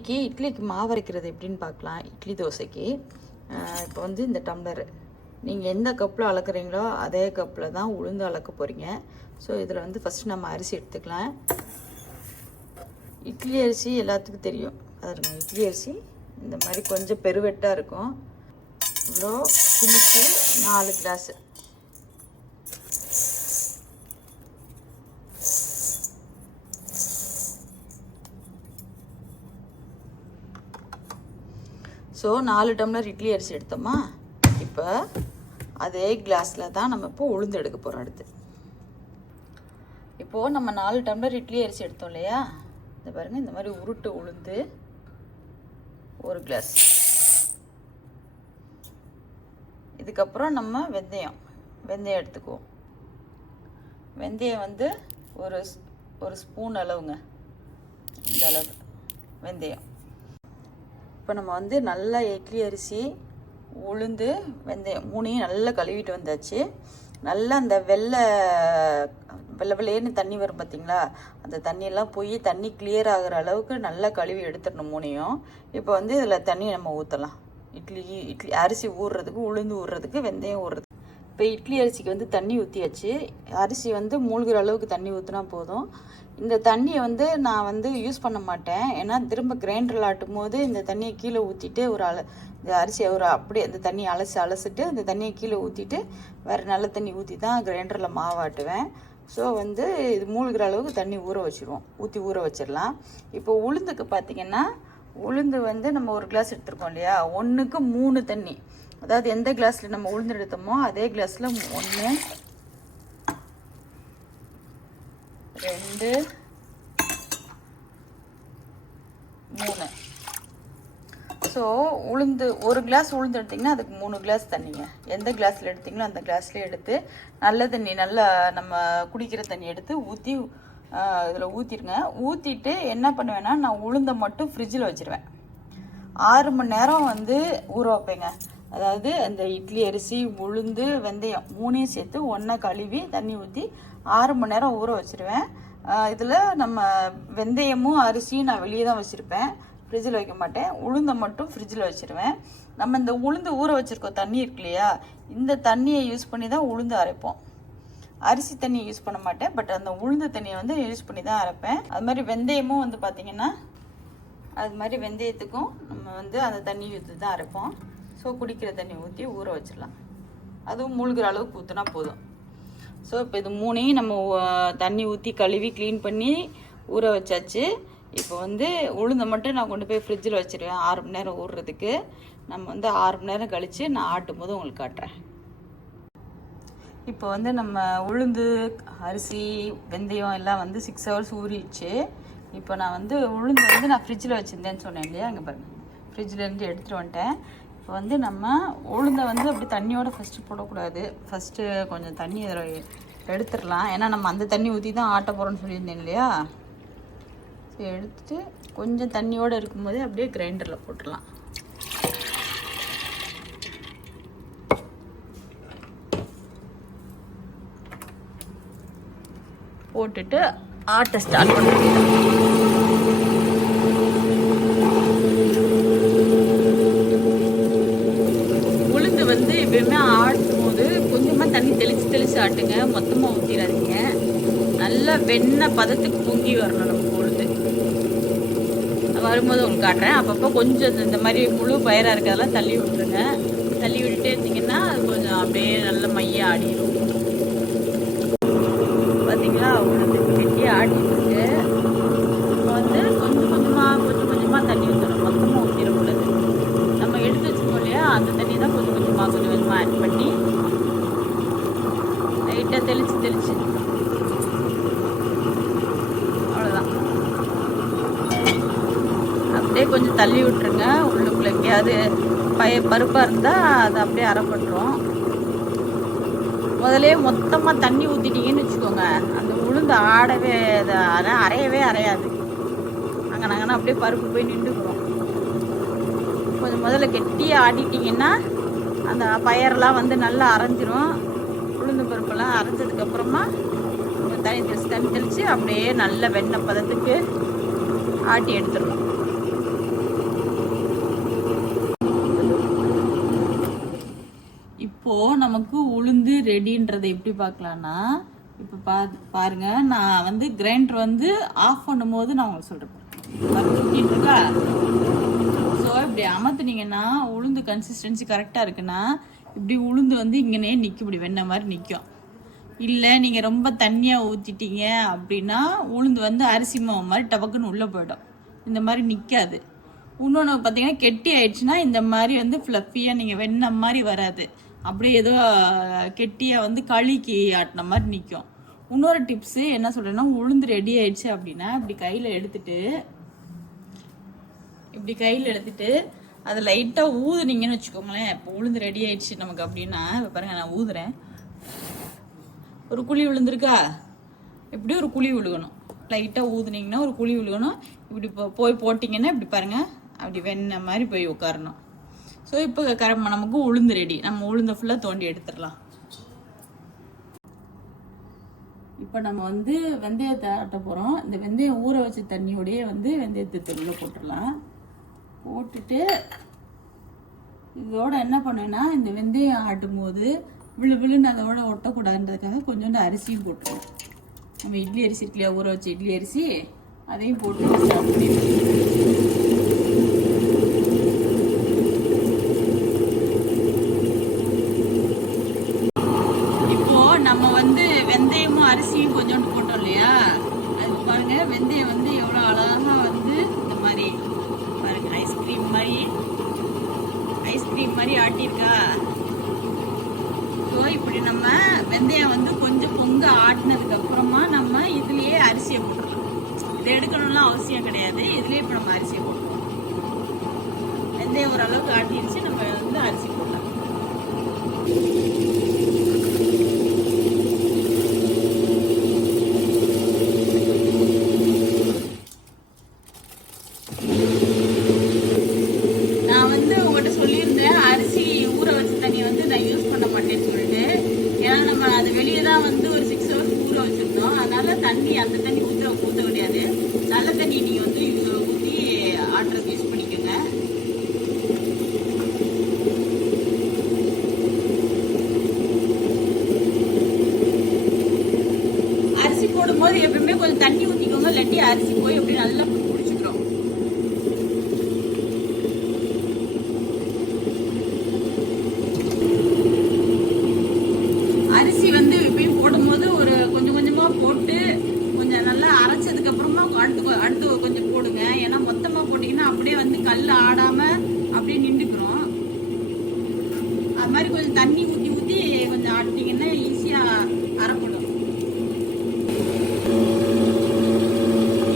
இட்லிக்கு மாவு அரைக்கிறது எப்படின்னு பார்க்கலாம். இட்லி தோசைக்கு இப்போ வந்து இந்த டம்ளர் நீங்கள் எந்த கப்பில் அளக்குறீங்களோ அதே கப்பில் தான் உளுந்து அளக்க போகிறீங்க. ஸோ இதில் வந்து ஃபஸ்ட்டு நம்ம அரிசி எடுத்துக்கலாம். இட்லி அரிசி எல்லாத்துக்கும் தெரியும். அது இட்லி அரிசி இந்த மாதிரி கொஞ்சம் பெருவெட்டாக இருக்கும். இவ்வளோ திணிச்சு 4 கிளாஸு. ஸோ 4 டம்ளர் இட்லி அரிசி எடுத்தோமா, இப்போ அதே கிளாஸில் தான் நம்ம இப்போ உளுந்து எடுக்க போகிறோம். அடுத்து இப்போது நம்ம 4 டம்ளர் இட்லி அரிசி எடுத்தோம் இல்லையா, இந்த பாருங்கள், இந்த மாதிரி உருட்டு உளுந்து 1 கிளாஸ். இதுக்கப்புறம் நம்ம வெந்தயம் எடுத்துக்குவோம். வெந்தயம் வந்து ஒரு ஸ்பூன் அளவுங்க, இந்த அளவு வெந்தயம். இப்போ நம்ம வந்து நல்லா இட்லி அரிசி, உளுந்து, வெந்தயம் 3ஐயும் நல்லா கழுவிட்டு வந்தாச்சு. நல்லா அந்த வெள்ளை வெள்ளைன்னு தண்ணி வரும் பார்த்தீங்களா, அந்த தண்ணியெல்லாம் போய் தண்ணி கிளியர் ஆகிற அளவுக்கு நல்லா கழுவி எடுத்துடணும் 3ஐயும். இப்போ வந்து இதில் தண்ணி நம்ம ஊற்றலாம். இட்லி அரிசி ஊறுறதுக்கு, உளுந்து ஊறுறதுக்கு, வெந்தயம் ஊறுறதுக்கு. இப்போ இட்லி அரிசிக்கு வந்து தண்ணி ஊற்றியாச்சு. அரிசி வந்து மூழ்கிற அளவுக்கு தண்ணி ஊற்றினா போதும். இந்த தண்ணியை வந்து நான் வந்து யூஸ் பண்ண மாட்டேன். ஏன்னா திரும்ப கிரைண்டரில் ஆட்டும் போது இந்த தண்ணியை கீழே ஊற்றிட்டு இந்த அரிசியை அப்படியே அந்த தண்ணியை அலசிட்டு அந்த தண்ணியை கீழே ஊற்றிட்டு வேறு நல்ல தண்ணி ஊற்றி தான் கிரைண்டரில் மாவாட்டுவேன். ஸோ வந்து இது மூழ்கிற அளவுக்கு தண்ணி ஊற வச்சிடலாம். இப்போ உளுந்துக்கு பார்த்திங்கன்னா, உளுந்து வந்து நம்ம 1 கிளாஸ் எடுத்துருக்கோம் இல்லையா, 1க்கு 3 தண்ணி. அதாவது எந்த கிளாஸில் நம்ம உளுந்து எடுத்தோமோ அதே கிளாஸில் 1, 2, 3. ஸோ உளுந்து 1 கிளாஸ் உளுந்து எடுத்திங்கன்னா அதுக்கு 3 கிளாஸ் தண்ணிங்க. எந்த கிளாஸில் எடுத்திங்களோ அந்த கிளாஸ்லேயே எடுத்து நல்ல தண்ணி, நல்லா நம்ம குடிக்கிற தண்ணி எடுத்து ஊற்றி இதில் ஊற்றிடுங்க. ஊற்றிட்டு என்ன பண்ணுவேன்னா, நான் உளுந்தை மட்டும் ஃப்ரிட்ஜில் வச்சுருவேன். 6 மணி நேரம் வந்து ஊற வைப்பேங்க. அதாவது அந்த இட்லி அரிசி, உளுந்து, வெந்தயம் 3ஐயும் சேர்த்து ஒன்றா கழுவி தண்ணி ஊற்றி 6 மணி நேரம் ஊற வச்சுருவேன். இதில் நம்ம வெந்தயமும் அரிசியும் நான் வெளியே தான் வச்சுருப்பேன், ஃப்ரிட்ஜில் வைக்க மாட்டேன். உளுந்தை மட்டும் ஃப்ரிட்ஜில் வச்சுருவேன். நம்ம இந்த உளுந்து ஊற வச்சுருக்கோம் தண்ணி இருக்கு இல்லையா, இந்த தண்ணியை யூஸ் பண்ணி தான் உளுந்து அரைப்போம். அரிசி தண்ணியை யூஸ் பண்ண மாட்டேன், பட் அந்த உளுந்து தண்ணியை வந்து யூஸ் பண்ணி தான் அரைப்பேன். அது மாதிரி வெந்தயமும் வந்து பார்த்திங்கன்னா, அது மாதிரி வெந்தயத்துக்கும் நம்ம வந்து அந்த தண்ணி ஊற்றி தான் அரைப்போம். ஸோ குடிக்கிற தண்ணி ஊற்றி ஊற வச்சிடலாம். அதுவும் மூழ்கிற அளவுக்கு ஊற்றினா போதும். ஸோ இப்போ இது 3ஐயும் நம்ம தண்ணி ஊற்றி கழுவி க்ளீன் பண்ணி ஊற வச்சாச்சு. இப்போ வந்து உளுந்தை மட்டும் நான் கொண்டு போய் ஃப்ரிட்ஜில் வச்சுருவேன் 6 மணி நேரம் ஊறுறதுக்கு. நம்ம வந்து 6 மணி நேரம் கழித்து நான் ஆட்டும் போது உங்களுக்கு காட்டுறேன். இப்போ வந்து நம்ம உளுந்து, அரிசி, வெந்தயம் எல்லாம் வந்து 6 ஹவர்ஸ் ஊறிடுச்சு. இப்போ நான் வந்து உளுந்து வந்து நான் ஃப்ரிட்ஜில் வச்சுருந்தேன்னு சொன்னேன் இல்லையா, அங்கே பாருங்கள், ஃப்ரிட்ஜிலேருந்து எடுத்துகிட்டு வந்துட்டேன். இப்போ வந்து நம்ம உளுந்தை வந்து அப்படி தண்ணியோடு ஃபஸ்ட்டு போடக்கூடாது. ஃபஸ்ட்டு கொஞ்சம் தண்ணி அதில் எடுத்துடலாம். ஏன்னா நம்ம அந்த தண்ணி ஊற்றி தான் ஆட்ட போகிறோன்னு சொல்லியிருந்தேன் இல்லையா. ஸோ எடுத்துட்டு கொஞ்சம் தண்ணியோடு இருக்கும்போதே அப்படியே கிரைண்டரில் போட்டுடலாம். போட்டுட்டு ஆட்ட ஸ்டார்ட் பண்ணுறேன். உளுந்து வந்து எப்பயுமே ஆட்டும் போது கொஞ்சமாக தண்ணி தெளித்து ஆட்டுங்க, மொத்தமாக ஊற்றிடாதீங்க. நல்லா வெண்ணெய் பதத்துக்கு பொங்கி வரணும் நம்ம உளுந்து. வரும்போது உங்களுக்கு காட்டுறேன். அப்பப்போ கொஞ்சம் இந்த மாதிரி முழு பயிராக இருக்கிறதெல்லாம் தள்ளி விட்டுருங்க. தள்ளி விட்டுட்டே இருந்தீங்கன்னா அது கொஞ்சம் அப்படியே நல்ல மைய ஆடிடும். பார்த்தீங்களா, உளுந்து கெட்டி ஆட்டிட்டு இருக்கு. இப்போ வந்து கொஞ்சம் கொஞ்சமாக தண்ணி ஊற்றணும், மொத்தமாக ஊற்றிடக்கூடாது. நம்ம எடுத்து வச்சுக்கோம் இல்லையா, அந்த தண்ணி தான் கொஞ்சம் கொஞ்சமாக ஆட் பண்ணி லைட்டாக தெளித்து அவ்வளோதான். அப்படியே கொஞ்சம் தள்ளி விட்டுருங்க. உள்ளுக்குள்ளே எங்கேயாவது பருப்பாக இருந்தால் அதை அப்படியே அரை பண்ணுறோம். முதலே மொத்தமாக தண்ணி ஊற்றிட்டீங்கன்னு வச்சுக்கோங்க, அந்த உளுந்து அரையவே அரையாது. நாங்கள் அப்படியே பருப்பு போய் நின்றுக்கிறோம். கொஞ்சம் முதல்ல கெட்டியாக ஆட்டிட்டிங்கன்னா அந்த பயரெல்லாம் வந்து நல்லா அரைஞ்சிரும். உளுந்து பருப்பெல்லாம் அரைஞ்சதுக்கப்புறமா தண்ணி தெளித்து அப்படியே நல்ல வெண்ணெய் பதத்துக்கு ஆட்டி எடுத்துடணும். இப்போ நமக்கு உளுந்து ரெடின்றதை எப்படி பார்க்கலாம்னா, இப்போ பாருங்க, நான் வந்து கிரைண்டர் வந்து ஆஃப் பண்ணும்போது நான் உங்களுக்கு சொல்றேன் இருக்கா. ஸோ இப்படி அமர்த்துனீங்கன்னா உளுந்து கன்சிஸ்டன்சி கரெக்டாக இருக்குன்னா இப்படி உளுந்து வந்து இங்கனே நிற்கும், இப்படி வெண்ணெய் மாதிரி நிற்கும். இல்லை நீங்கள் ரொம்ப தண்ணியாக ஊற்றிட்டீங்க அப்படின்னா உளுந்து வந்து அரிசி மாவு மாதிரி டபக்குன்னு உள்ளே போயிடும், இந்த மாதிரி நிற்காது. இன்னொன்று பார்த்தீங்கன்னா கெட்டி ஆயிடுச்சுன்னா இந்த மாதிரி வந்து ஃப்ளஃபியாக நீங்கள் வெண்ணெய் மாதிரி வராது, அப்படியே ஏதோ கெட்டியாக வந்து களிக்கு ஆட்டின மாதிரி நிற்கும். இன்னொரு டிப்ஸு என்ன சொல்கிறேன்னா, உளுந்து ரெடி ஆயிடுச்சு அப்படின்னா இப்படி கையில் எடுத்துட்டு அதை லைட்டாக ஊதுனீங்கன்னு வச்சுக்கோங்களேன். இப்போ உளுந்து ரெடி ஆயிடுச்சு நமக்கு அப்படின்னா, இப்போ பாருங்க நான் ஊதுறேன், ஒரு குழி விழுந்திருக்கா, இப்படி ஒரு குழி விழுகணும். லைட்டாக ஊதுனீங்கன்னா ஒரு குழி விழுகணும். இப்படி போய் போட்டிங்கன்னா இப்படி பாருங்கள், அப்படி வெண்ணெய் மாதிரி போய் உட்காரணும். ஸோ இப்போ நமக்கு உளுந்து ரெடி. நம்ம உளுந்தை ஃபுல்லாக தோண்டி எடுத்துடலாம். இப்போ நம்ம வந்து வெந்தயத்தை ஆட்ட போகிறோம். இந்த வெந்தயம் ஊற வச்ச தண்ணியோடையே வந்து வெந்தயத்தை தெருவில் போட்டுடலாம். போட்டுட்டு இதோட என்ன பண்ணுவேன்னா, இந்த வெந்தயம் ஆட்டும் போது விழுன்னு அதோட ஒட்டக்கூடாதுன்றதுக்காக கொஞ்சோண்டு அரிசியும் போட்டுருவோம். நம்ம இட்லி அரிசி இருக்குல்லையா, ஊற வச்ச இட்லி அரிசி, அதையும் போட்டு இப்போ நம்ம வந்து வெந்தயமும் அரிசியும் கொஞ்சோண்டு போட்டோம் இல்லையா, அது பாருங்க வெந்தயம் வந்து எவ்வளோ அழகா வந்து இந்த மாதிரி பாருங்க ஐஸ்கிரீம் மாதிரி ஆட்டியிருக்கா. ஸோ இப்படி நம்ம வெந்தயம் வந்து கொஞ்சம் பொங்க ஆட்டினதுக்கு அப்புறமா நம்ம இதுலயே அரிசியை போட்டுடலாம். இதை எடுக்கணும்லாம் அவசியம் கிடையாது, இதுலயே இப்போ நம்ம அரிசியை போட்டுருவோம். வெந்தயம் ஓரளவுக்கு ஆட்டிடுச்சு, நம்ம வந்து அரிசி போடலாம். நான் வந்து உங்கள்கிட்ட சொல்லியிருந்தேன் அரிசி ஊற வச்ச தண்ணி வந்து நான் யூஸ் பண்ண மாட்டேன்னு சொல்லிட்டு. ஏன்னா நம்ம அது வெளியே தான் வந்து ஒரு 6 hours ஊற வச்சிருந்தோம். அதனால தண்ணி அந்த தண்ணி ஊற்ற கிடையாது. நல்ல தண்ணி நீங்கள் வந்து ஊற்றி ஆட்டுறதுக்கு யூஸ் பண்ணிக்கோங்க. அரிசி போடும்போது எப்பவுமே கொஞ்சம் தண்ணி ஊற்றிக்கோங்க, இல்லாட்டி அரிசி போய் எப்படி நல்லா பிடிச்சிக்கிறோம். அரிசி வந்து இப்பயும் போடும்போது ஒரு கொஞ்சம் கொஞ்சமாக போட்டு கொஞ்சம் நல்லா அரைச்சதுக்கு அப்புறமா அடுத்து கொஞ்சம் போடுங்க. ஏன்னா மொத்தமாக போட்டிங்கன்னா அப்படியே வந்து கல் ஆடாமல் அப்படியே நின்றுக்கிறோம். அது மாதிரி கொஞ்சம் தண்ணி ஊற்றி கொஞ்சம் ஆட்டிங்கன்னா ஈஸியாக அரைப்படும்.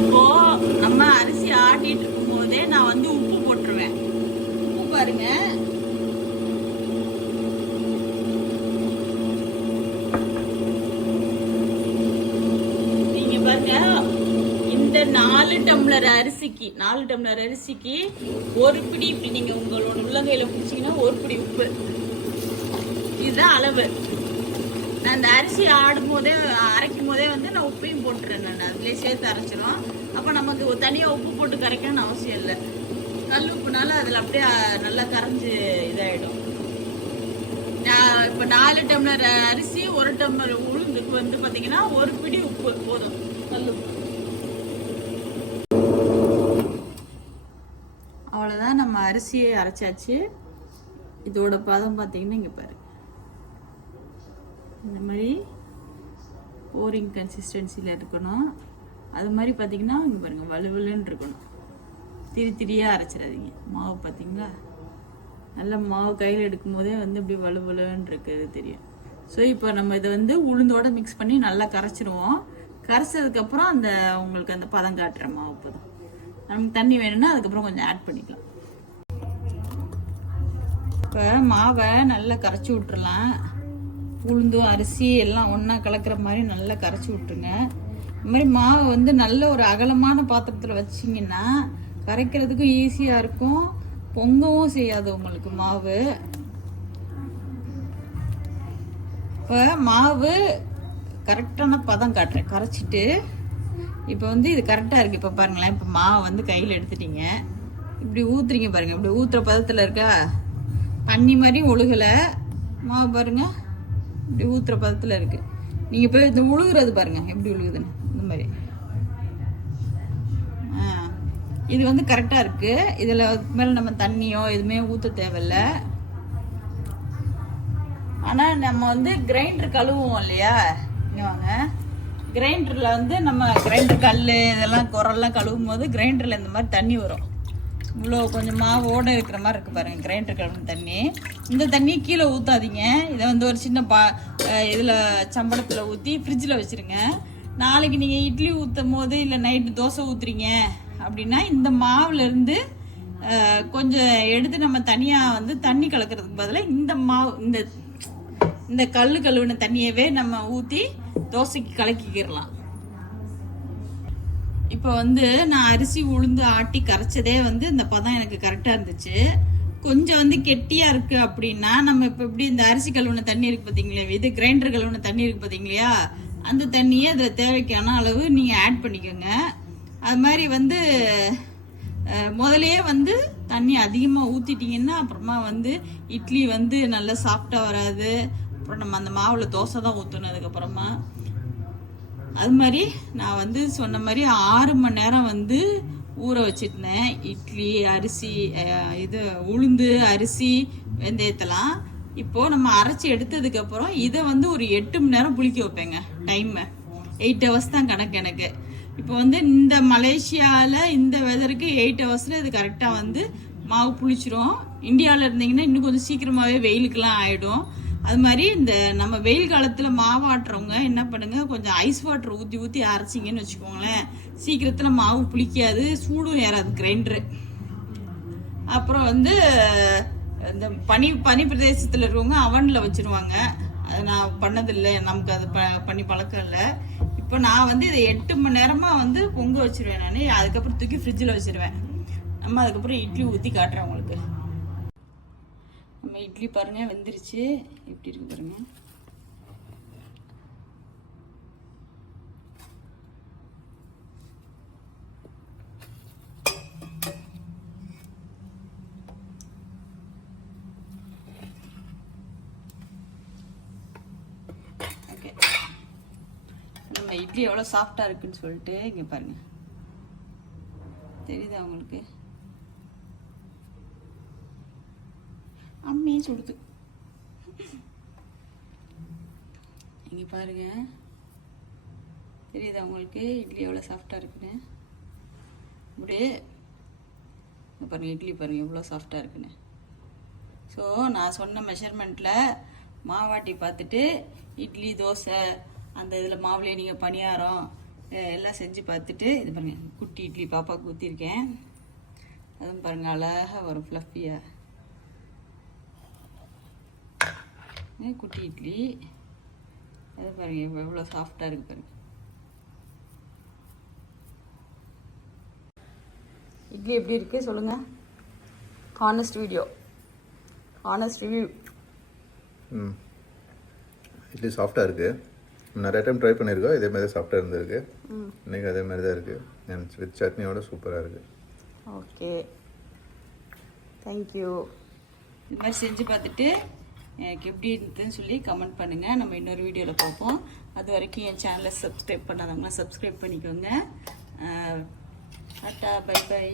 இப்போ நம்ம அரிசி ஆட்டிட்டு இருக்கும் போதே நான் வந்து உப்பு போட்டுருவேன். உப்பு பாருங்க, நீங்க பாருங்க, இந்த 4 டம்ளர் அரிசிக்கு ஒரு பிடி, இப்படி நீங்க உங்களோட உள்ளங்கையில பிடிச்சீங்கன்னா ஒரு பிடி உப்பு, இதுதான் அளவு. நான் அந்த அரிசி அரைக்கும் போதே வந்து நான் உப்பையும் போட்டுறேன். நான் அதுலேயே சேர்த்து அரைச்சிடும். அப்போ நமக்கு தனியாக உப்பு போட்டு கரைக்கணும்னு அவசியம் இல்லை. கல் உப்புனால அதில் அப்படியே நல்லா கரைஞ்சி இதாகிடும். நான் இப்போ 4 டம்ளர் அரிசி 1 டம்ளர் உளுந்துக்கு வந்து பார்த்தீங்கன்னா ஒரு பிடி உப்பு போதும், கல் உப்பு. அவ்வளோதான், நம்ம அரிசியை அரைச்சாச்சு. இதோட பதம் பார்த்தீங்கன்னா இங்கே பாரு, இந்த மாதிரி போரிங் கன்சிஸ்டன்சியில் இருக்கணும். அது மாதிரி பார்த்தீங்கன்னா இங்கே பாருங்கள் வலுவலுன்னு இருக்கணும். திரியாக அரைச்சிடாதீங்க. மாவு பார்த்தீங்களா, நல்ல மாவு கையில் எடுக்கும் போதே வந்து இப்படி வலுவலுன்னு இருக்குது தெரியும். ஸோ இப்போ நம்ம இதை வந்து உளுந்தோட மிக்ஸ் பண்ணி நல்லா கரைச்சிடுவோம். கரைச்சதுக்கப்புறம் உங்களுக்கு அந்த பதம் காட்டுற மாவு பதம். நமக்கு தண்ணி வேணும்னா அதுக்கப்புறம் கொஞ்சம் ஆட் பண்ணிக்கலாம். இப்போ மாவை நல்லா கரைச்சி விட்டுறலாம். உளுந்தும் அரிசி எல்லாம் ஒன்றா கலக்கிற மாதிரி நல்லா கரைச்சி விட்டுருங்க. இந்த மாதிரி மாவை வந்து நல்ல ஒரு அகலமான பாத்திரத்தில் வச்சிங்கன்னா கரைக்கிறதுக்கும் ஈஸியாக இருக்கும், பொங்கவும் செய்யாது உங்களுக்கு மாவு. இப்போ மாவு கரெக்டான பதம் காட்டுறேன் கரைச்சிட்டு. இப்போ வந்து இது கரெக்டாக இருக்குது. இப்போ பாருங்களேன், இப்போ மாவை வந்து கையில் எடுத்துட்டீங்க, இப்படி ஊற்றுறீங்க பாருங்கள். இப்படி ஊற்றுற பதத்தில் இருக்கா, தண்ணி மாதிரி ஒழுகலை, மாவு பாருங்கள் இப்படி ஊற்றுற பதத்தில் இருக்குது. நீங்கள் போய் இந்த உழுகுறது பாருங்கள் எப்படி உழுகுதுன்னு. இந்த மாதிரி இது வந்து கரெக்டாக இருக்குது. இதில் மேலே நம்ம தண்ணியோ எதுவுமே ஊற்ற தேவையில்லை. ஆனால் நம்ம வந்து கிரைண்டர் கழுவுவோம் இல்லையா, இங்கே வாங்க, கிரைண்டரில் வந்து நம்ம கிரைண்டர் கல் இதெல்லாம் குரெல்லாம் கழுவும் போது கிரைண்டரில் இந்த மாதிரி தண்ணி வரும். இவ்வளோ கொஞ்சம் மாவோடு இருக்கிற மாதிரி இருக்குது பாருங்கள் கிரைண்டர் கழுவுன தண்ணி. இந்த தண்ணி கீழே ஊற்றாதீங்க. இதை வந்து ஒரு சின்ன இதில் சம்பளத்தில் ஊற்றி ஃப்ரிட்ஜில் வச்சுருங்க. நாளைக்கு நீங்கள் இட்லி ஊற்றும் போது இல்லை நைட்டு தோசை ஊற்றுறீங்க அப்படின்னா இந்த மாவுலேருந்து கொஞ்சம் எடுத்து நம்ம தனியாக வந்து தண்ணி கலக்கிறதுக்கு பதிலாக இந்த மாவு இந்த கல் கழுவின தண்ணியவே நம்ம ஊற்றி தோசைக்கு கலக்கிக்கிடலாம். இப்போ வந்து நான் அரிசி உளுந்து ஆட்டி கரைச்சதே வந்து இந்த பதம் எனக்கு கரெக்டாக இருந்துச்சு. கொஞ்சம் வந்து கெட்டியாக இருக்குது அப்படின்னா நம்ம இப்போ இப்படி இந்த அரிசி கழுவின தண்ணி இருக்குது பார்த்தீங்களா, இது கிரைண்டர் கழுவின தண்ணி இருக்குது பார்த்தீங்களா, அந்த தண்ணியை அதில் தேவைக்கான அளவு நீங்கள் ஆட் பண்ணிக்கோங்க. அது மாதிரி வந்து முதலையே வந்து தண்ணி அதிகமாக ஊற்றிட்டிங்கன்னா அப்புறமா வந்து இட்லி வந்து நல்லா சாஃப்டாக வராது. அப்புறம் நம்ம அந்த மாவில் தோசை தான் ஊற்றணும் அதுக்கப்புறமா. அது மாதிரி நான் வந்து சொன்ன மாதிரி 6 மணி நேரம் வந்து ஊற வச்சிருந்தேன் இட்லி அரிசி, இது உளுந்து அரிசி வெந்தயத்தெல்லாம். இப்போது நம்ம அரைச்சி எடுத்ததுக்கப்புறம் இதை வந்து ஒரு 8 மணி நேரம் புளிக்க வைப்பேங்க. டைமு 8 ஹவர்ஸ் தான் கணக்கு எனக்கு. இப்போ வந்து இந்த மலேசியாவில் இந்த வெதருக்கு 8 ஹவர்ஸில் இது கரெக்டாக வந்து மாவு புளிச்சிரும். இந்தியாவில் இருந்தீங்கன்னா இன்னும் கொஞ்சம் சீக்கிரமாகவே வெயிலுக்கெல்லாம் ஆகிடும். அது மாதிரி இந்த நம்ம வெயில் காலத்தில் மாவாட்டுறவங்க என்ன பண்ணுங்க, கொஞ்சம் ஐஸ் வாட்டர் ஊற்றி ஊற்றி அரைச்சிங்கன்னு வச்சுக்கோங்களேன், சீக்கிரத்தில் மாவு புளிக்காது, சூடும் ஏறாது கிரைண்டரு. அப்புறம் வந்து இந்த பனி பிரதேசத்தில் இருக்கவங்க அவனில் வச்சுருவாங்க. அது நான் பண்ணதில்லை, நமக்கு அது பண்ணி பழக்கம் இல்லை. இப்போ நான் வந்து இதை 8 மணி நேரமாக வந்து பொங்க வச்சுருவேன் நான். அதுக்கப்புறம் தூக்கி ஃப்ரிட்ஜில் வச்சுருவேன். நம்ம அதுக்கப்புறம் இட்லி ஊற்றி காட்டுறேன் உங்களுக்கு. நம்ம இட்லி பாருங்கள் வெந்துருச்சு, எப்படி இருக்கு பாருங்கள். ஓகே, நம்ம இட்லி எவ்வளோ சாஃப்டாக இருக்குன்னு சொல்லிட்டு இங்கே பாருங்கள், தெரியுதா உங்களுக்கு? அம்மையே சுடுது. இங்கே பாருங்க, தெரியுதா உங்களுக்கு இட்லி எவ்வளோ சாஃப்டாக இருக்குன்னு? அப்படியே பாருங்கள், இட்லி பாருங்கள் எவ்வளோ சாஃப்டாக இருக்குன்னு. ஸோ நான் சொன்ன மெஷர்மெண்ட்டில் மாவாட்டி பார்த்துட்டு இட்லி தோசை அந்த இதில் மாவுலேயே நீங்கள் பணியாரம் எல்லாம் செஞ்சு பார்த்துட்டு, இது பாருங்கள் குட்டி இட்லி பாப்பாவுக்கு ஊற்றிருக்கேன். அதுவும் பாருங்கள் அழகாக வரும் ஃப்ளஃபியாக குட்டி இட்லி. அது பாருங்கள் எவ்வளோ சாஃப்டாக இருக்கு பாருங்கள். இட்லி எப்படி இருக்குது சொல்லுங்கள். Honest video, honest review. Idli சாஃப்டாக இருக்குது. நிறைய டைம் ட்ரை பண்ணியிருக்கோம், இதே மாதிரி சாஃப்டாக இருந்திருக்கு. இன்றைக்கி அதே மாதிரி தான் இருக்குது. வித் சட்னியோட சூப்பராக இருக்குது. Okay, thank you. இது மாதிரி செஞ்சு பார்த்துட்டு எனக்கு எப்படி இருந்ததுன்னு சொல்லி கமெண்ட் பண்ணுங்கள். நம்ம இன்னொரு வீடியோவில் பார்ப்போம். அது வரைக்கும் என் சேனலை சப்ஸ்கிரைப் பண்ணாதவங்களாம் சப்ஸ்கிரைப் பண்ணிக்கோங்க. Tata, bye by.